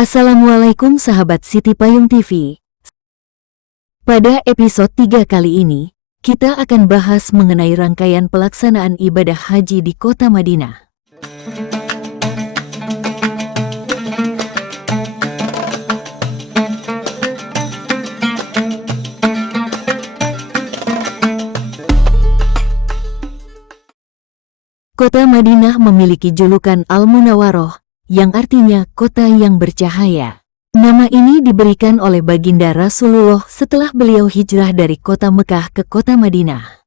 Assalamualaikum sahabat Siti Payung TV. Pada episode 3 kali ini, kita akan bahas mengenai rangkaian pelaksanaan ibadah haji di kota Madinah. Kota Madinah memiliki julukan Al-Munawwaroh, yang artinya kota yang bercahaya. Nama ini diberikan oleh baginda Rasulullah setelah beliau hijrah dari kota Mekah ke kota Madinah.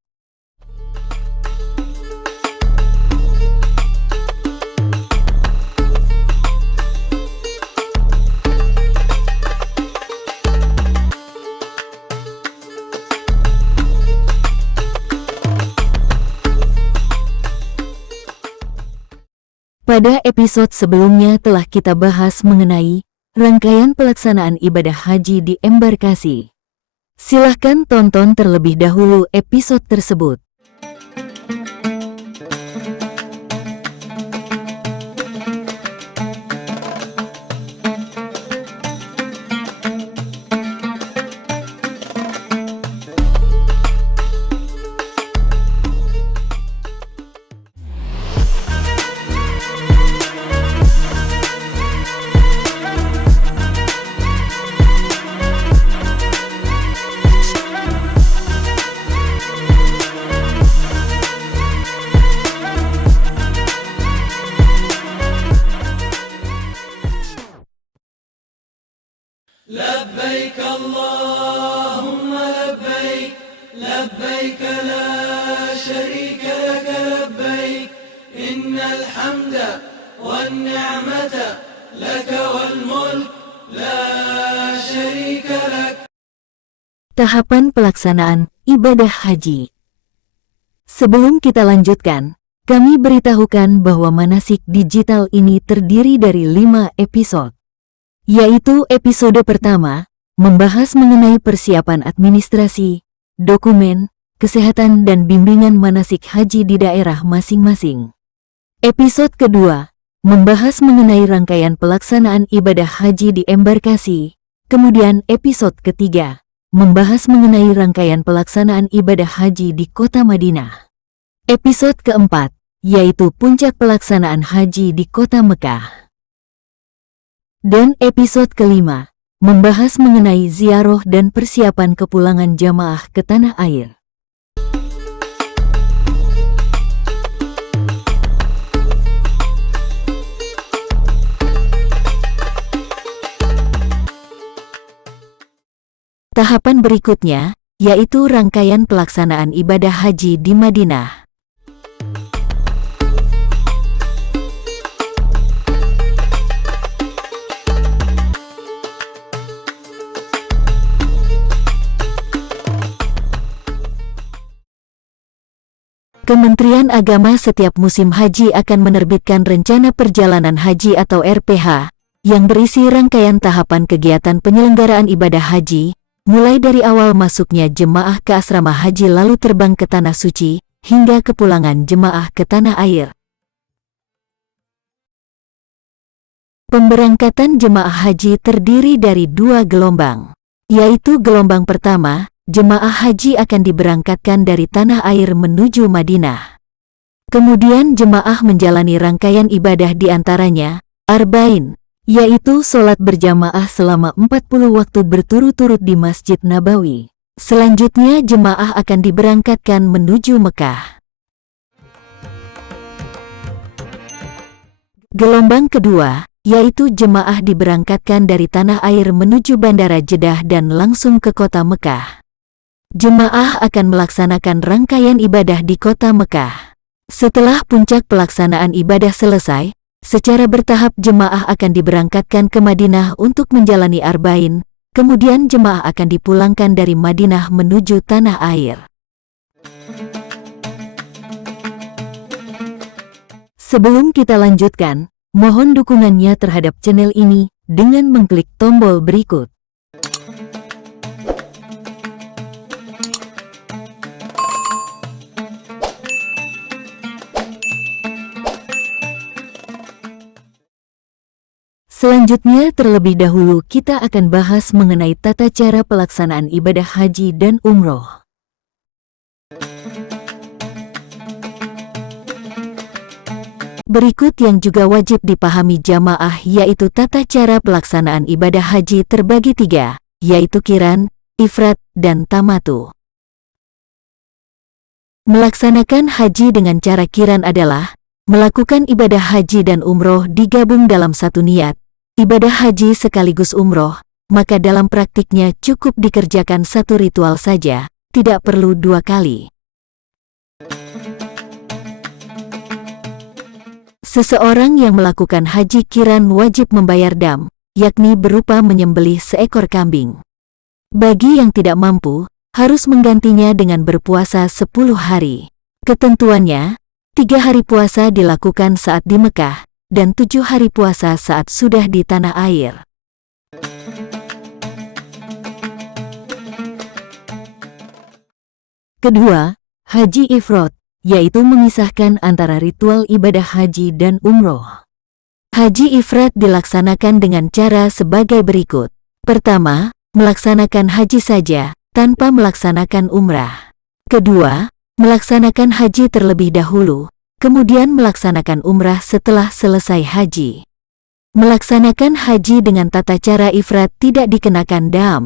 Pada episode sebelumnya telah kita bahas mengenai rangkaian pelaksanaan ibadah haji di embarkasi. Silahkan tonton terlebih dahulu episode tersebut. لبيك اللهم لبيك لبيك لا شريك لك لبيك إن الحمد والنعمة لك والملك لا شريك لك. Tahapan pelaksanaan ibadah haji. Sebelum kita lanjutkan, kami beritahukan bahwa manasik digital ini terdiri dari 5 episode. Yaitu episode pertama, membahas mengenai persiapan administrasi, dokumen, kesehatan dan bimbingan manasik haji di daerah masing-masing. Episode kedua, membahas mengenai rangkaian pelaksanaan ibadah haji di embarkasi. Kemudian episode ketiga, membahas mengenai rangkaian pelaksanaan ibadah haji di kota Madinah. Episode keempat, yaitu puncak pelaksanaan haji di kota Mekah. Dan episode kelima, membahas mengenai ziarah dan persiapan kepulangan jamaah ke tanah air. Tahapan berikutnya, yaitu rangkaian pelaksanaan ibadah haji di Madinah. Kementerian Agama setiap musim haji akan menerbitkan rencana perjalanan haji atau RPH, yang berisi rangkaian tahapan kegiatan penyelenggaraan ibadah haji, mulai dari awal masuknya jemaah ke asrama haji lalu terbang ke Tanah Suci, hingga kepulangan jemaah ke tanah air. Pemberangkatan jemaah haji terdiri dari 2 gelombang, yaitu gelombang pertama, jemaah haji akan diberangkatkan dari tanah air menuju Madinah. Kemudian jemaah menjalani rangkaian ibadah di antaranya, Arba'in, yaitu sholat berjamaah selama 40 waktu berturut-turut di Masjid Nabawi. Selanjutnya jemaah akan diberangkatkan menuju Mekah. Gelombang kedua, yaitu jemaah diberangkatkan dari tanah air menuju Bandara Jeddah dan langsung ke kota Mekah. Jemaah akan melaksanakan rangkaian ibadah di kota Mekah. Setelah puncak pelaksanaan ibadah selesai, secara bertahap jemaah akan diberangkatkan ke Madinah untuk menjalani Arba'in, kemudian jemaah akan dipulangkan dari Madinah menuju tanah air. Sebelum kita lanjutkan, mohon dukungannya terhadap channel ini dengan mengklik tombol berikut. Selanjutnya terlebih dahulu kita akan bahas mengenai tata cara pelaksanaan ibadah haji dan umroh. Berikut yang juga wajib dipahami jamaah yaitu tata cara pelaksanaan ibadah haji terbagi 3, yaitu qiran, ifrad, dan tamatu. Melaksanakan haji dengan cara qiran adalah melakukan ibadah haji dan umroh digabung dalam satu niat, ibadah haji sekaligus umroh, maka dalam praktiknya cukup dikerjakan satu ritual saja, tidak perlu 2 kali. Seseorang yang melakukan haji qiran wajib membayar dam, yakni berupa menyembelih seekor kambing. Bagi yang tidak mampu, harus menggantinya dengan berpuasa 10 hari. Ketentuannya, 3 hari puasa dilakukan saat di Mekah, dan 7 hari puasa saat sudah di tanah air. Kedua, haji ifrad, yaitu memisahkan antara ritual ibadah haji dan umroh. Haji ifrad dilaksanakan dengan cara sebagai berikut. Pertama, melaksanakan haji saja, tanpa melaksanakan umrah. Kedua, melaksanakan haji terlebih dahulu, kemudian melaksanakan umrah setelah selesai haji. Melaksanakan haji dengan tata cara ifrad tidak dikenakan dam.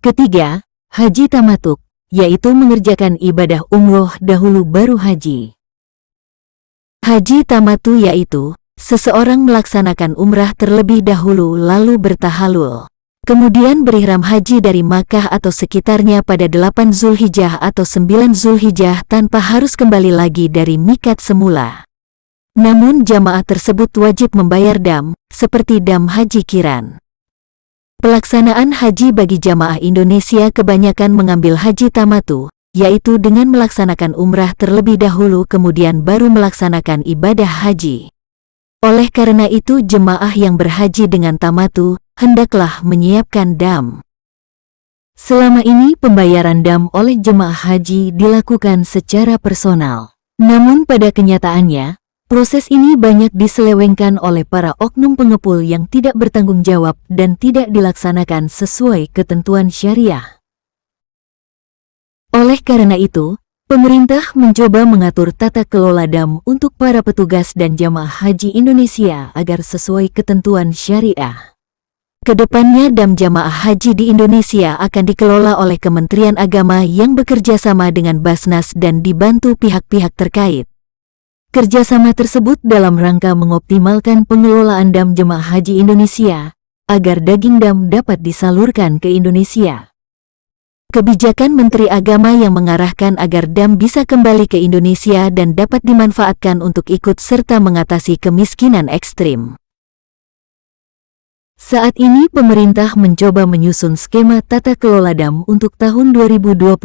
Ketiga, haji tamatuk, yaitu mengerjakan ibadah umroh dahulu baru haji. Haji tamatu yaitu seseorang melaksanakan umrah terlebih dahulu lalu bertahalul, kemudian berihram haji dari Makkah atau sekitarnya pada 8 Zulhijjah atau 9 Zulhijjah tanpa harus kembali lagi dari mikat semula. Namun jamaah tersebut wajib membayar dam, seperti dam haji qiran. Pelaksanaan haji bagi jamaah Indonesia kebanyakan mengambil haji tamatu, yaitu dengan melaksanakan umrah terlebih dahulu kemudian baru melaksanakan ibadah haji. Oleh karena itu jemaah yang berhaji dengan tamatu, hendaklah menyiapkan dam. Selama ini pembayaran dam oleh jemaah haji dilakukan secara personal. Namun pada kenyataannya, proses ini banyak diselewengkan oleh para oknum pengepul yang tidak bertanggung jawab dan tidak dilaksanakan sesuai ketentuan syariah. Oleh karena itu, pemerintah mencoba mengatur tata kelola dam untuk para petugas dan jamaah haji Indonesia agar sesuai ketentuan syariah. Kedepannya dam jamaah haji di Indonesia akan dikelola oleh Kementerian Agama yang bekerja sama dengan Basnas dan dibantu pihak-pihak terkait. Kerjasama tersebut dalam rangka mengoptimalkan pengelolaan dam jemaah haji Indonesia, agar daging dam dapat disalurkan ke Indonesia. Kebijakan Menteri Agama yang mengarahkan agar dam bisa kembali ke Indonesia dan dapat dimanfaatkan untuk ikut serta mengatasi kemiskinan ekstrim. Saat ini pemerintah mencoba menyusun skema tata kelola dam untuk tahun 2025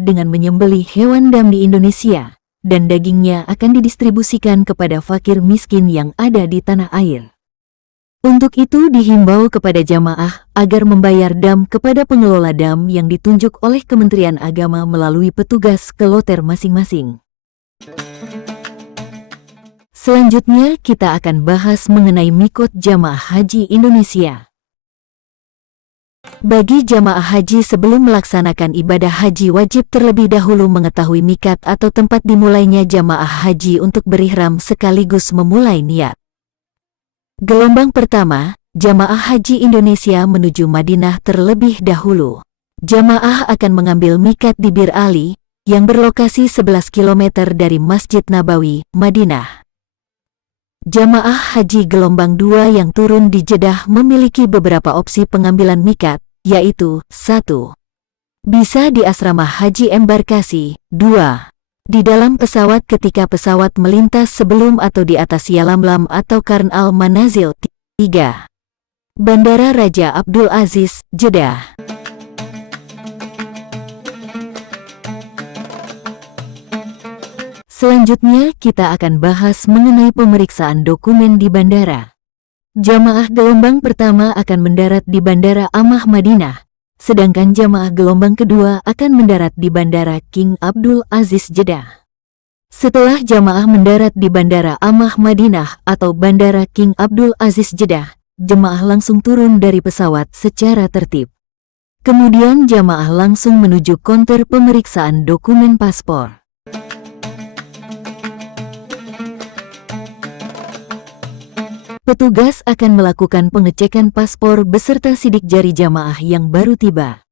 dengan menyembelih hewan dam di Indonesia, dan dagingnya akan didistribusikan kepada fakir miskin yang ada di tanah air. Untuk itu dihimbau kepada jamaah agar membayar dam kepada pengelola dam yang ditunjuk oleh Kementerian Agama melalui petugas kloter masing-masing. Selanjutnya kita akan bahas mengenai mikot jamaah haji Indonesia. Bagi jamaah haji sebelum melaksanakan ibadah haji wajib terlebih dahulu mengetahui mikat atau tempat dimulainya jamaah haji untuk berihram sekaligus memulai niat. Gelombang pertama, jamaah haji Indonesia menuju Madinah terlebih dahulu. Jamaah akan mengambil mikat di Bir Ali, yang berlokasi 11 km dari Masjid Nabawi, Madinah. Jamaah haji gelombang 2 yang turun di Jeddah memiliki beberapa opsi pengambilan mikat, yaitu 1. Bisa di asrama haji embarkasi, 2. Di dalam pesawat ketika pesawat melintas sebelum atau di atas Yalamlam atau Karn Al-Manazil 3. Bandara Raja Abdul Aziz, Jeddah. Selanjutnya kita akan bahas mengenai pemeriksaan dokumen di bandara. Jamaah gelombang pertama akan mendarat di Bandara Amah Madinah, sedangkan jamaah gelombang kedua akan mendarat di Bandara King Abdul Aziz Jeddah. Setelah jamaah mendarat di Bandara Amah Madinah atau Bandara King Abdul Aziz Jeddah, jemaah langsung turun dari pesawat secara tertib. Kemudian jamaah langsung menuju konter pemeriksaan dokumen paspor. Petugas akan melakukan pengecekan paspor beserta sidik jari jamaah yang baru tiba.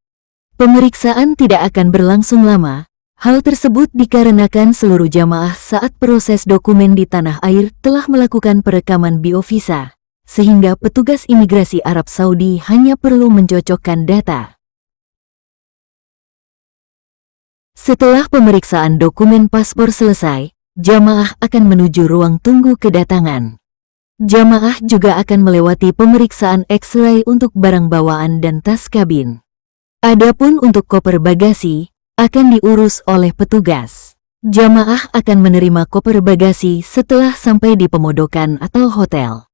Pemeriksaan tidak akan berlangsung lama. Hal tersebut dikarenakan seluruh jamaah saat proses dokumen di tanah air telah melakukan perekaman biovisa, sehingga petugas imigrasi Arab Saudi hanya perlu mencocokkan data. Setelah pemeriksaan dokumen paspor selesai, jamaah akan menuju ruang tunggu kedatangan. Jamaah juga akan melewati pemeriksaan X-ray untuk barang bawaan dan tas kabin. Adapun untuk koper bagasi, akan diurus oleh petugas. Jamaah akan menerima koper bagasi setelah sampai di pemondokan atau hotel.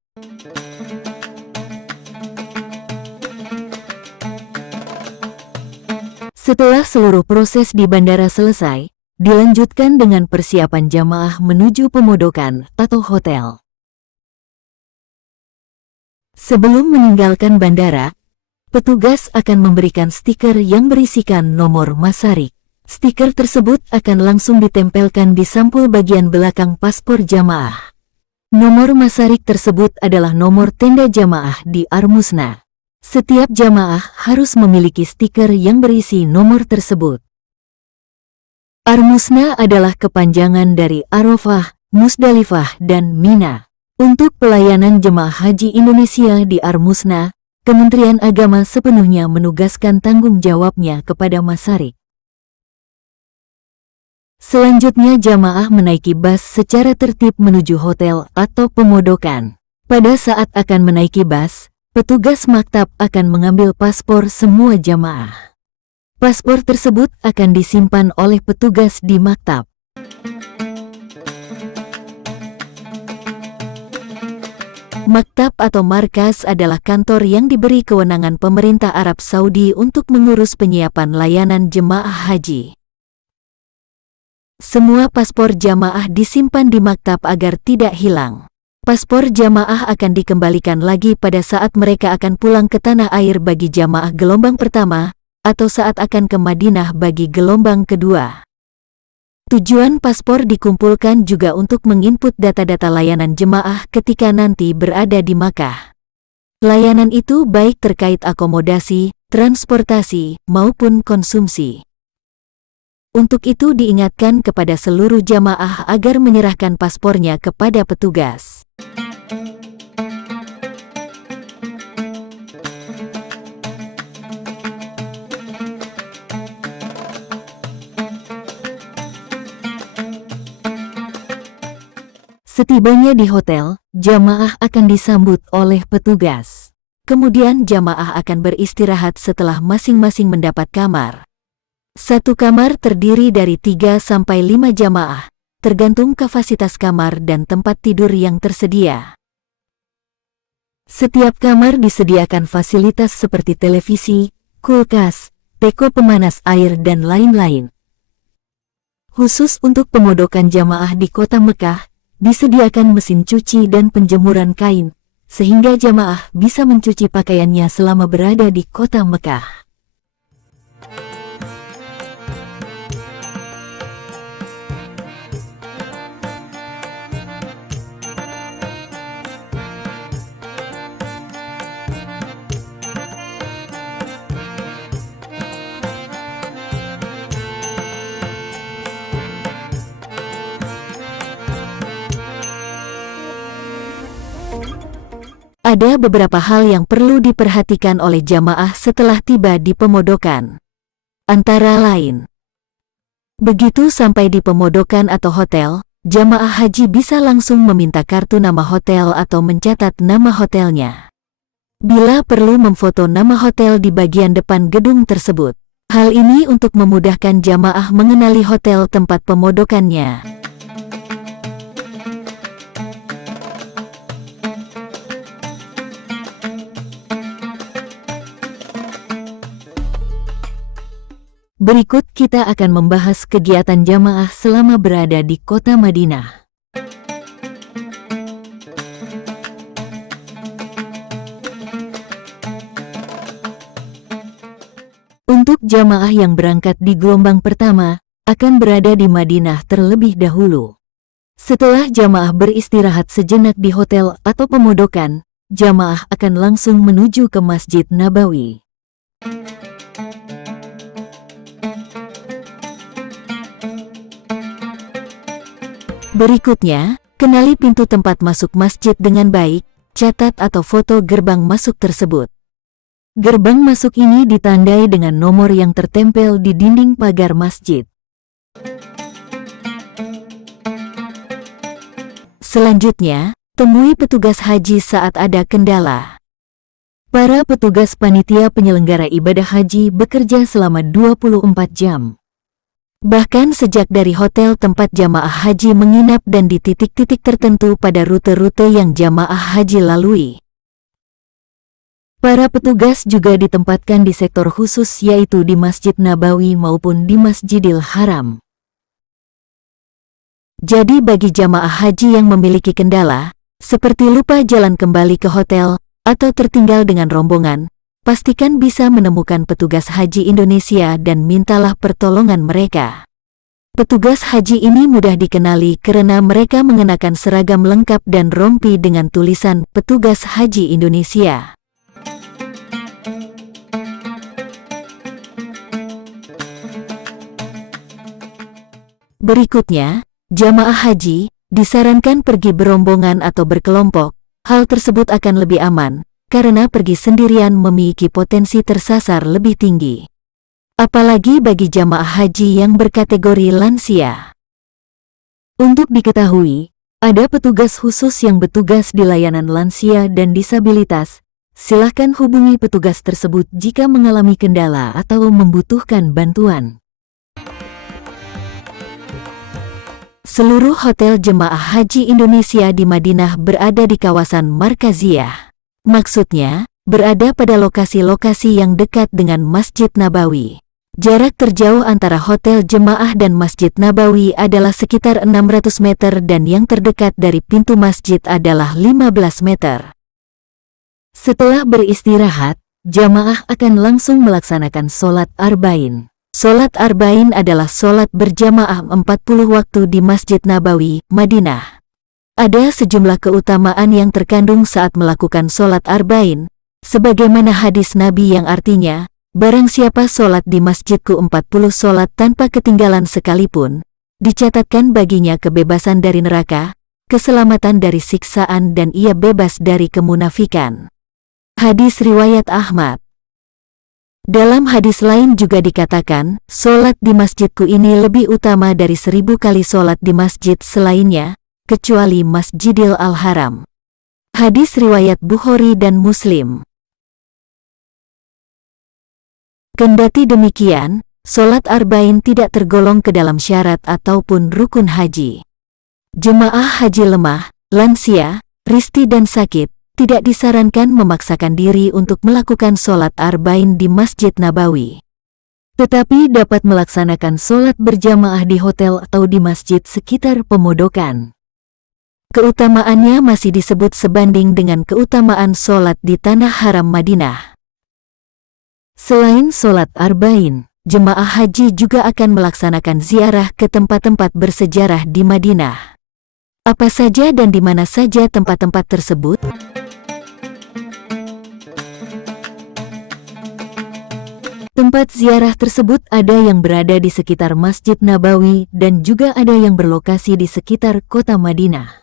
Setelah seluruh proses di bandara selesai, dilanjutkan dengan persiapan jamaah menuju pemondokan atau hotel. Sebelum meninggalkan bandara, petugas akan memberikan stiker yang berisikan nomor masarik. Stiker tersebut akan langsung ditempelkan di sampul bagian belakang paspor jamaah. Nomor masarik tersebut adalah nomor tenda jamaah di Armusna. Setiap jamaah harus memiliki stiker yang berisi nomor tersebut. Armusna adalah kepanjangan dari Arafah, Musdalifah, dan Mina. Untuk pelayanan jemaah haji Indonesia di Armusna, Kementerian Agama sepenuhnya menugaskan tanggung jawabnya kepada Masarik. Selanjutnya jamaah menaiki bus secara tertib menuju hotel atau pemondokan. Pada saat akan menaiki bus, petugas maktab akan mengambil paspor semua jamaah. Paspor tersebut akan disimpan oleh petugas di maktab. Maktab atau markas adalah kantor yang diberi kewenangan pemerintah Arab Saudi untuk mengurus penyiapan layanan jemaah haji. Semua paspor jamaah disimpan di maktab agar tidak hilang. Paspor jamaah akan dikembalikan lagi pada saat mereka akan pulang ke tanah air bagi jamaah gelombang pertama, atau saat akan ke Madinah bagi gelombang kedua. Tujuan paspor dikumpulkan juga untuk menginput data-data layanan jemaah ketika nanti berada di Makkah. Layanan itu baik terkait akomodasi, transportasi, maupun konsumsi. Untuk itu diingatkan kepada seluruh jamaah agar menyerahkan paspornya kepada petugas. Setibanya di hotel, jamaah akan disambut oleh petugas. Kemudian jamaah akan beristirahat setelah masing-masing mendapat kamar. Satu kamar terdiri dari 3-5 jamaah, tergantung kapasitas kamar dan tempat tidur yang tersedia. Setiap kamar disediakan fasilitas seperti televisi, kulkas, teko pemanas air dan lain-lain. Khusus untuk pemondokan jamaah di kota Mekah, disediakan mesin cuci dan penjemuran kain, sehingga jamaah bisa mencuci pakaiannya selama berada di kota Mekah. Ada beberapa hal yang perlu diperhatikan oleh jamaah setelah tiba di pemondokan. Antara lain, Begitu sampai di pemondokan atau hotel, jamaah haji bisa langsung meminta kartu nama hotel atau mencatat nama hotelnya. Bila perlu memfoto nama hotel di bagian depan gedung tersebut. Hal ini untuk memudahkan jamaah mengenali hotel tempat pemondokannya. Berikut kita akan membahas kegiatan jamaah selama berada di kota Madinah. Untuk jamaah yang berangkat di gelombang pertama, akan berada di Madinah terlebih dahulu. Setelah jamaah beristirahat sejenak di hotel atau pemondokan, jamaah akan langsung menuju ke Masjid Nabawi. Berikutnya, kenali pintu tempat masuk masjid dengan baik, catat atau foto gerbang masuk tersebut. Gerbang masuk ini ditandai dengan nomor yang tertempel di dinding pagar masjid. Selanjutnya, temui petugas haji saat ada kendala. Para petugas panitia penyelenggara ibadah haji bekerja selama 24 jam. Bahkan sejak dari hotel tempat jamaah haji menginap dan di titik-titik tertentu pada rute-rute yang jamaah haji lalui. Para petugas juga ditempatkan di sektor khusus yaitu di Masjid Nabawi maupun di Masjidil Haram. Jadi bagi jamaah haji yang memiliki kendala, seperti lupa jalan kembali ke hotel atau tertinggal dengan rombongan, pastikan bisa menemukan petugas haji Indonesia dan mintalah pertolongan mereka. Petugas haji ini mudah dikenali karena mereka mengenakan seragam lengkap dan rompi dengan tulisan Petugas Haji Indonesia. Berikutnya, jamaah haji disarankan pergi berombongan atau berkelompok. Hal tersebut akan lebih aman, karena pergi sendirian memiliki potensi tersasar lebih tinggi. Apalagi bagi jamaah haji yang berkategori lansia. Untuk diketahui, ada petugas khusus yang bertugas di layanan lansia dan disabilitas. Silakan hubungi petugas tersebut jika mengalami kendala atau membutuhkan bantuan. Seluruh hotel jemaah haji Indonesia di Madinah berada di kawasan Markaziyah. Maksudnya, berada pada lokasi-lokasi yang dekat dengan Masjid Nabawi. Jarak terjauh antara hotel jemaah dan Masjid Nabawi adalah sekitar 600 meter dan yang terdekat dari pintu masjid adalah 15 meter. Setelah beristirahat, jamaah akan langsung melaksanakan sholat arba'in. Sholat arba'in adalah sholat berjamaah 40 waktu di Masjid Nabawi, Madinah. Ada sejumlah keutamaan yang terkandung saat melakukan sholat arba'in, sebagaimana hadis Nabi yang artinya, barang siapa sholat di masjidku 40 sholat tanpa ketinggalan sekalipun, dicatatkan baginya kebebasan dari neraka, keselamatan dari siksaan dan ia bebas dari kemunafikan. Hadis riwayat Ahmad. Dalam hadis lain juga dikatakan, sholat di masjidku ini lebih utama dari 1000 kali sholat di masjid selainnya, kecuali Masjidil Al-Haram. Hadis riwayat Bukhari dan Muslim. Kendati demikian, sholat arba'in tidak tergolong ke dalam syarat ataupun rukun haji. Jemaah haji lemah, lansia, risti dan sakit, tidak disarankan memaksakan diri untuk melakukan sholat arba'in di Masjid Nabawi. Tetapi dapat melaksanakan sholat berjamaah di hotel atau di masjid sekitar pemondokan. Keutamaannya masih disebut sebanding dengan keutamaan sholat di Tanah Haram Madinah. Selain sholat arba'in, jemaah haji juga akan melaksanakan ziarah ke tempat-tempat bersejarah di Madinah. Apa saja dan di mana saja tempat-tempat tersebut? Tempat ziarah tersebut ada yang berada di sekitar Masjid Nabawi dan juga ada yang berlokasi di sekitar kota Madinah.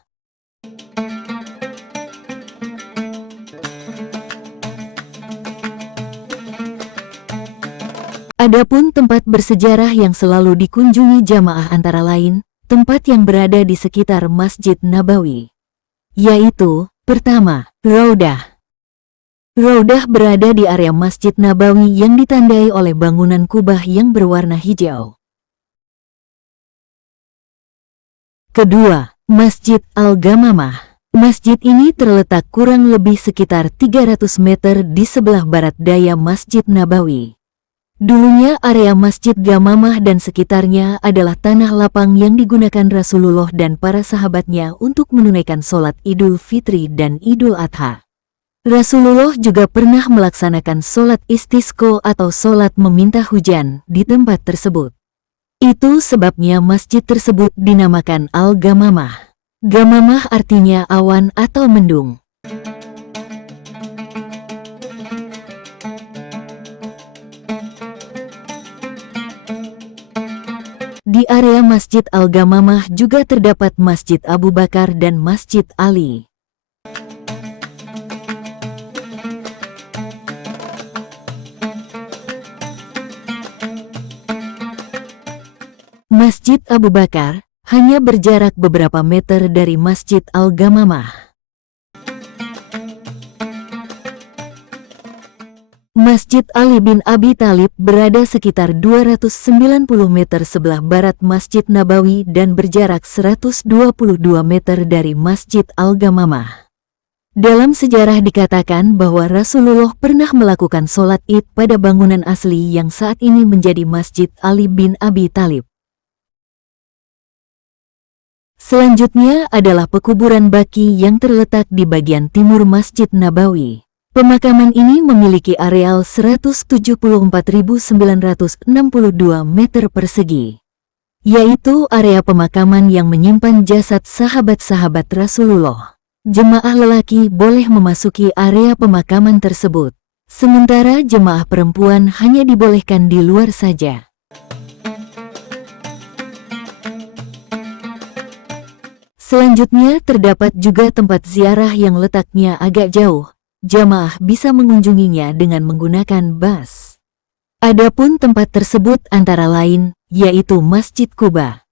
Adapun tempat bersejarah yang selalu dikunjungi jamaah antara lain, tempat yang berada di sekitar Masjid Nabawi, yaitu, pertama, Raudah. Raudah berada di area Masjid Nabawi yang ditandai oleh bangunan kubah yang berwarna hijau. Kedua, Masjid Al-Ghamamah. Masjid ini terletak kurang lebih sekitar 300 meter di sebelah barat daya Masjid Nabawi. Dulunya area Masjid Ghamamah dan sekitarnya adalah tanah lapang yang digunakan Rasulullah dan para sahabatnya untuk menunaikan sholat Idul Fitri dan Idul Adha. Rasulullah juga pernah melaksanakan sholat istisqa atau sholat meminta hujan di tempat tersebut. Itu sebabnya masjid tersebut dinamakan Al-Ghamamah. Ghamamah artinya awan atau mendung. Di area Masjid Al-Ghamamah juga terdapat Masjid Abu Bakar dan Masjid Ali. Masjid Abu Bakar hanya berjarak beberapa meter dari Masjid Al-Ghamamah. Masjid Ali bin Abi Thalib berada sekitar 290 meter sebelah barat Masjid Nabawi dan berjarak 122 meter dari Masjid Al-Ghamamah. Dalam sejarah dikatakan bahwa Rasulullah pernah melakukan sholat Id pada bangunan asli yang saat ini menjadi Masjid Ali bin Abi Thalib. Selanjutnya adalah pekuburan Baqi yang terletak di bagian timur Masjid Nabawi. Pemakaman ini memiliki areal 174.962 meter persegi, yaitu area pemakaman yang menyimpan jasad sahabat-sahabat Rasulullah. Jemaah lelaki boleh memasuki area pemakaman tersebut, sementara jemaah perempuan hanya dibolehkan di luar saja. Selanjutnya terdapat juga tempat ziarah yang letaknya agak jauh. Jamaah bisa mengunjunginya dengan menggunakan bus. Adapun tempat tersebut antara lain, yaitu Masjid Quba.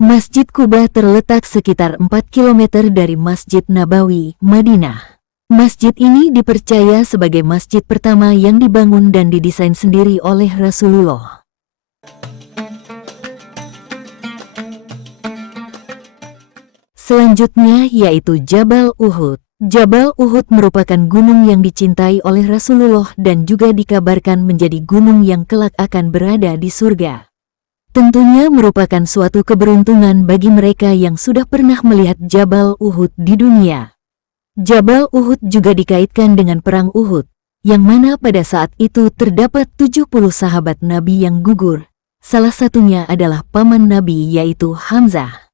Masjid Quba terletak sekitar 4 km dari Masjid Nabawi, Madinah. Masjid ini dipercaya sebagai masjid pertama yang dibangun dan didesain sendiri oleh Rasulullah. Selanjutnya yaitu Jabal Uhud. Jabal Uhud merupakan gunung yang dicintai oleh Rasulullah dan juga dikabarkan menjadi gunung yang kelak akan berada di surga. Tentunya merupakan suatu keberuntungan bagi mereka yang sudah pernah melihat Jabal Uhud di dunia. Jabal Uhud juga dikaitkan dengan Perang Uhud, yang mana pada saat itu terdapat 70 sahabat Nabi yang gugur. Salah satunya adalah paman Nabi yaitu Hamzah.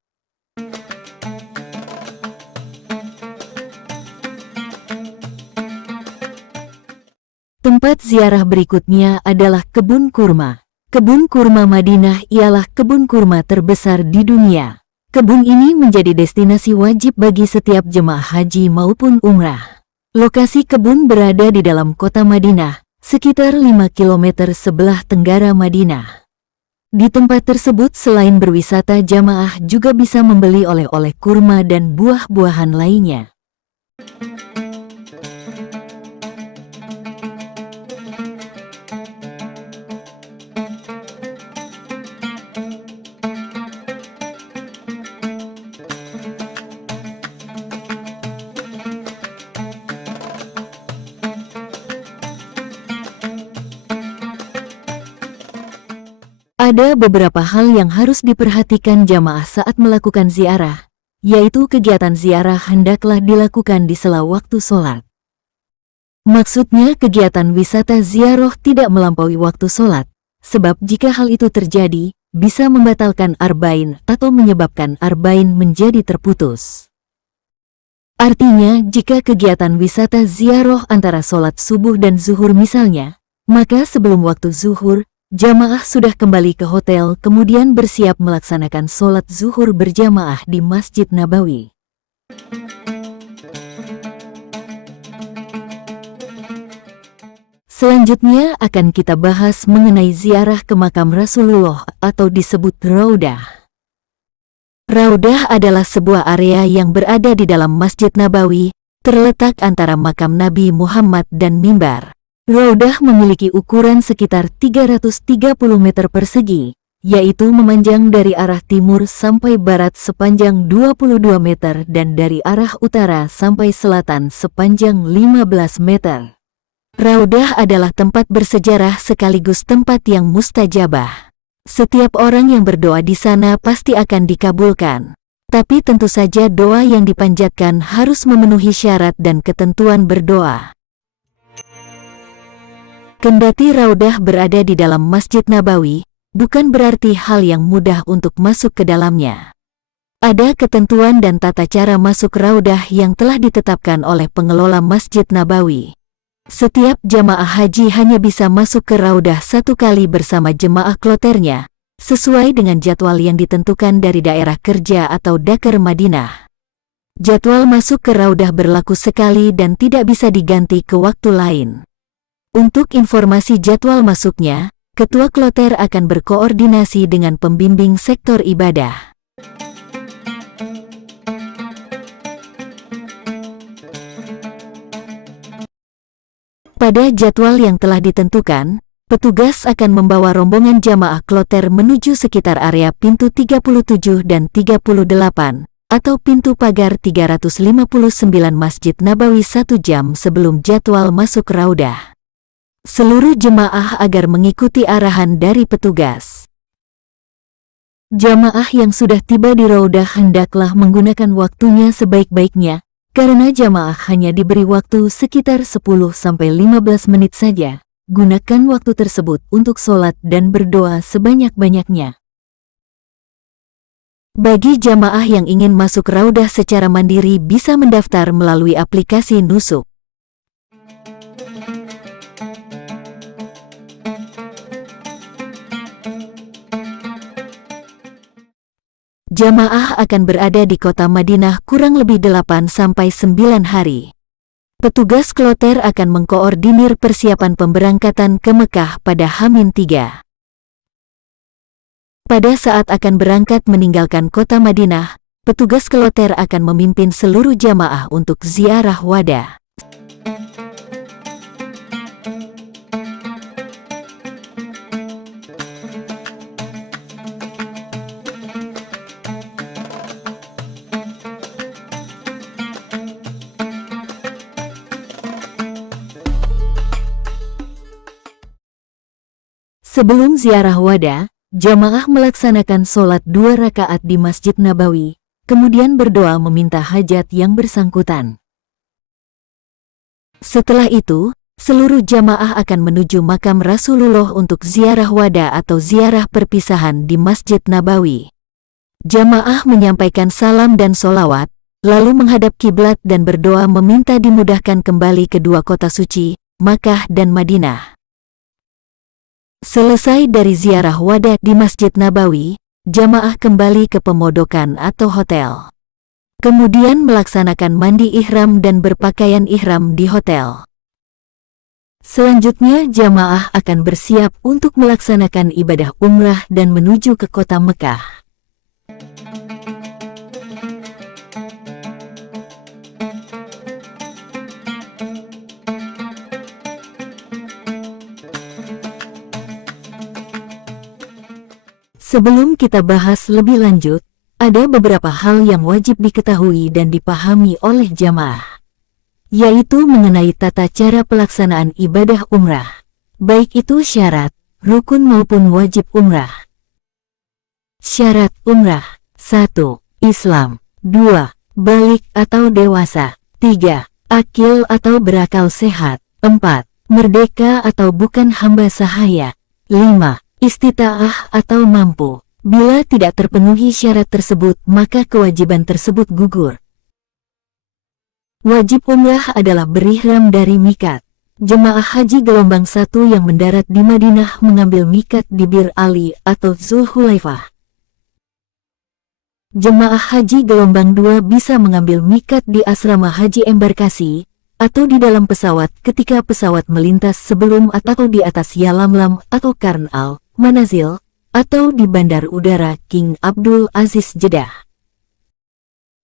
Tempat ziarah berikutnya adalah kebun kurma. Kebun kurma Madinah ialah kebun kurma terbesar di dunia. Kebun ini menjadi destinasi wajib bagi setiap jemaah haji maupun umrah. Lokasi kebun berada di dalam kota Madinah, sekitar 5 km sebelah tenggara Madinah. Di tempat tersebut selain berwisata, jamaah juga bisa membeli oleh-oleh kurma dan buah-buahan lainnya. Ada beberapa hal yang harus diperhatikan jamaah saat melakukan ziarah, yaitu kegiatan ziarah hendaklah dilakukan di sela waktu sholat. Maksudnya kegiatan wisata ziarah tidak melampaui waktu sholat, sebab jika hal itu terjadi, bisa membatalkan arba'in atau menyebabkan arba'in menjadi terputus. Artinya, jika kegiatan wisata ziarah antara sholat subuh dan zuhur misalnya, maka sebelum waktu zuhur, jamaah sudah kembali ke hotel kemudian bersiap melaksanakan sholat zuhur berjamaah di Masjid Nabawi. Selanjutnya akan kita bahas mengenai ziarah ke makam Rasulullah atau disebut Raudah. Raudah adalah sebuah area yang berada di dalam Masjid Nabawi, terletak antara makam Nabi Muhammad dan mimbar. Raudah memiliki ukuran sekitar 330 meter persegi, yaitu memanjang dari arah timur sampai barat sepanjang 22 meter dan dari arah utara sampai selatan sepanjang 15 meter. Raudah adalah tempat bersejarah sekaligus tempat yang mustajabah. Setiap orang yang berdoa di sana pasti akan dikabulkan. Tapi tentu saja doa yang dipanjatkan harus memenuhi syarat dan ketentuan berdoa. Kendati Raudah berada di dalam Masjid Nabawi, bukan berarti hal yang mudah untuk masuk ke dalamnya. Ada ketentuan dan tata cara masuk Raudah yang telah ditetapkan oleh pengelola Masjid Nabawi. Setiap jamaah haji hanya bisa masuk ke Raudah satu kali bersama jemaah kloternya, sesuai dengan jadwal yang ditentukan dari daerah kerja atau Dakar Madinah. Jadwal masuk ke Raudah berlaku sekali dan tidak bisa diganti ke waktu lain. Untuk informasi jadwal masuknya, ketua kloter akan berkoordinasi dengan pembimbing sektor ibadah. Pada jadwal yang telah ditentukan, petugas akan membawa rombongan jamaah kloter menuju sekitar area pintu 37 dan 38, atau pintu pagar 359 Masjid Nabawi 1 jam sebelum jadwal masuk Raudah. Seluruh jemaah agar mengikuti arahan dari petugas. Jamaah yang sudah tiba di Raudah hendaklah menggunakan waktunya sebaik-baiknya, karena jamaah hanya diberi waktu sekitar 10-15 menit saja. Gunakan waktu tersebut untuk sholat dan berdoa sebanyak-banyaknya. Bagi jamaah yang ingin masuk Raudah secara mandiri bisa mendaftar melalui aplikasi Nusuk. Jamaah akan berada di kota Madinah kurang lebih 8-9 hari. Petugas kloter akan mengkoordinir persiapan pemberangkatan ke Mekah pada H-3. Pada saat akan berangkat meninggalkan kota Madinah, petugas kloter akan memimpin seluruh jamaah untuk ziarah wada. Sebelum ziarah wada, jamaah melaksanakan sholat 2 rakaat di Masjid Nabawi, kemudian berdoa meminta hajat yang bersangkutan. Setelah itu, seluruh jamaah akan menuju makam Rasulullah untuk ziarah wada atau ziarah perpisahan di Masjid Nabawi. Jamaah menyampaikan salam dan sholawat, lalu menghadap kiblat dan berdoa meminta dimudahkan kembali ke dua kota suci, Makkah dan Madinah. Selesai dari ziarah wada di Masjid Nabawi, jamaah kembali ke pemondokan atau hotel. Kemudian melaksanakan mandi ihram dan berpakaian ihram di hotel. Selanjutnya jamaah akan bersiap untuk melaksanakan ibadah umrah dan menuju ke kota Mekah. Sebelum kita bahas lebih lanjut, ada beberapa hal yang wajib diketahui dan dipahami oleh jamaah, yaitu mengenai tata cara pelaksanaan ibadah umrah, baik itu syarat, rukun maupun wajib umrah. Syarat umrah: 1. Islam. 2. Balik atau dewasa. 3. Akil atau berakal sehat. 4. Merdeka atau bukan hamba sahaya. 5. Istita'ah atau mampu. Bila tidak terpenuhi syarat tersebut, maka kewajiban tersebut gugur. Wajib umrah adalah berihram dari mikat. Jemaah haji gelombang 1 yang mendarat di Madinah mengambil mikat di Bir Ali atau Zulhulaifah. Jemaah haji gelombang 2 bisa mengambil mikat di asrama haji embarkasi, atau di dalam pesawat ketika pesawat melintas sebelum atau di atas Yalamlam atau Karn al-Manazil, atau di Bandar Udara King Abdul Aziz Jeddah.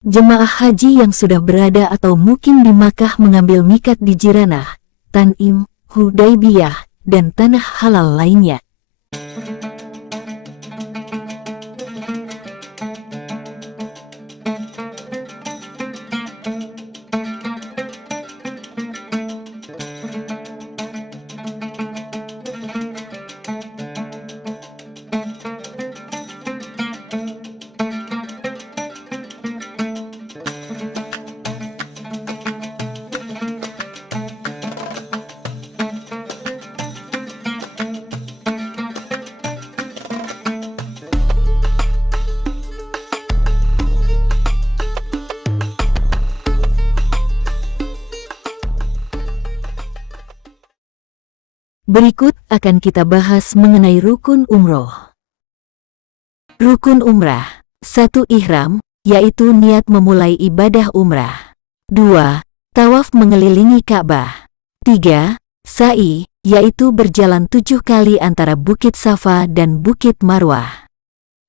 Jemaah haji yang sudah berada atau mukim di Makkah mengambil mikat di Jiranah, Tanim, Hudaybiyah, dan tanah halal lainnya. Berikut akan kita bahas mengenai rukun umroh. Rukun umrah. 1. Ihram, yaitu niat memulai ibadah umrah. 2. Tawaf mengelilingi Ka'bah. 3. Sa'i, yaitu berjalan 7 kali antara Bukit Safa dan Bukit Marwah.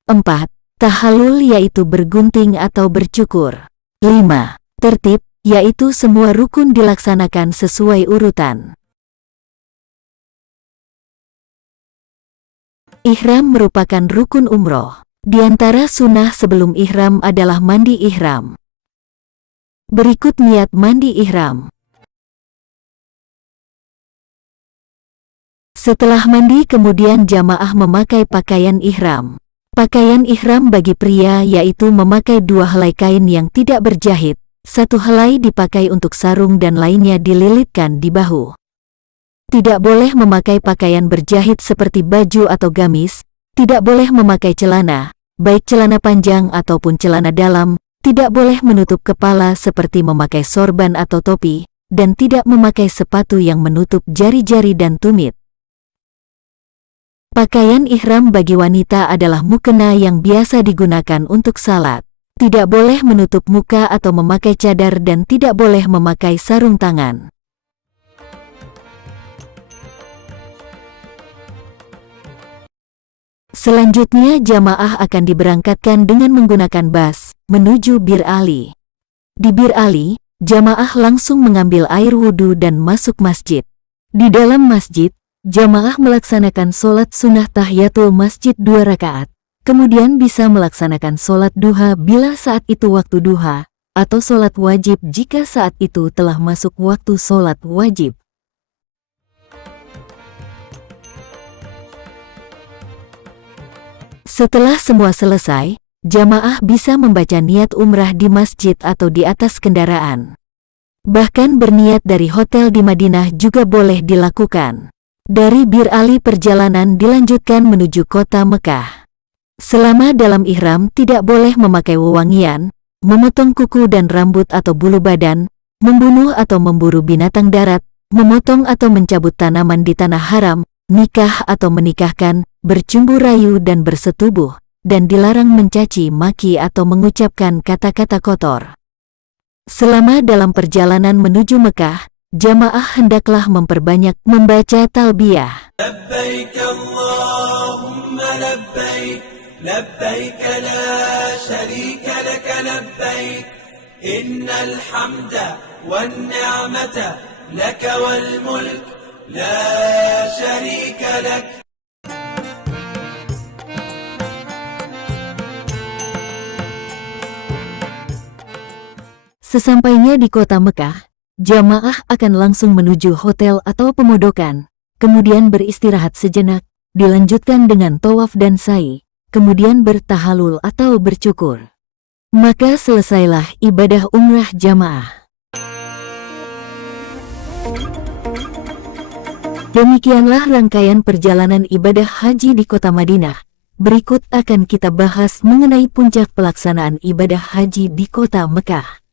4. Tahallul, yaitu bergunting atau bercukur. 5. Tertib, yaitu semua rukun dilaksanakan sesuai urutan. Ihram merupakan rukun umroh. Di antara sunnah sebelum ihram adalah mandi ihram. Berikut niat mandi ihram. Setelah mandi kemudian jamaah memakai pakaian ihram. Pakaian ihram bagi pria yaitu memakai 2 helai kain yang tidak berjahit, 1 helai dipakai untuk sarung dan lainnya dililitkan di bahu. Tidak boleh memakai pakaian berjahit seperti baju atau gamis, tidak boleh memakai celana, baik celana panjang ataupun celana dalam, tidak boleh menutup kepala seperti memakai sorban atau topi, dan tidak memakai sepatu yang menutup jari-jari dan tumit. Pakaian ihram bagi wanita adalah mukena yang biasa digunakan untuk salat. Tidak boleh menutup muka atau memakai cadar dan tidak boleh memakai sarung tangan. Selanjutnya jamaah akan diberangkatkan dengan menggunakan bas, menuju Bir Ali. Di Bir Ali, jamaah langsung mengambil air wudhu dan masuk masjid. Di dalam masjid, jamaah melaksanakan sholat sunnah tahiyatul masjid 2 rakaat, kemudian bisa melaksanakan sholat duha bila saat itu waktu duha, atau sholat wajib jika saat itu telah masuk waktu sholat wajib. Setelah semua selesai, jamaah bisa membaca niat umrah di masjid atau di atas kendaraan. Bahkan berniat dari hotel di Madinah juga boleh dilakukan. Dari Bir Ali perjalanan dilanjutkan menuju kota Mekah. Selama dalam ihram tidak boleh memakai wewangian, memotong kuku dan rambut atau bulu badan, membunuh atau memburu binatang darat, memotong atau mencabut tanaman di tanah haram, nikah atau menikahkan, bercumbu rayu dan bersetubuh, dan dilarang mencaci maki atau mengucapkan kata-kata kotor. Selama dalam perjalanan menuju Mekah, jamaah hendaklah memperbanyak membaca talbiyah. لبيك اللهم لبيك لبيك لا شريك لك لبيك إن الحمد والنعمة لك والملك لا شريك لك. Sesampainya di kota Mekah, jamaah akan langsung menuju hotel atau pemondokan, kemudian beristirahat sejenak, dilanjutkan dengan tawaf dan sa'i, kemudian bertahalul atau bercukur. Maka selesailah ibadah umrah jamaah. Demikianlah rangkaian perjalanan ibadah haji di kota Madinah. Berikut akan kita bahas mengenai puncak pelaksanaan ibadah haji di kota Mekah.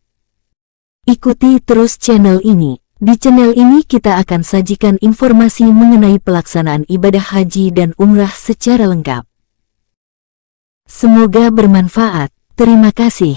Ikuti terus channel ini. Di channel ini kita akan sajikan informasi mengenai pelaksanaan ibadah haji dan umrah secara lengkap. Semoga bermanfaat. Terima kasih.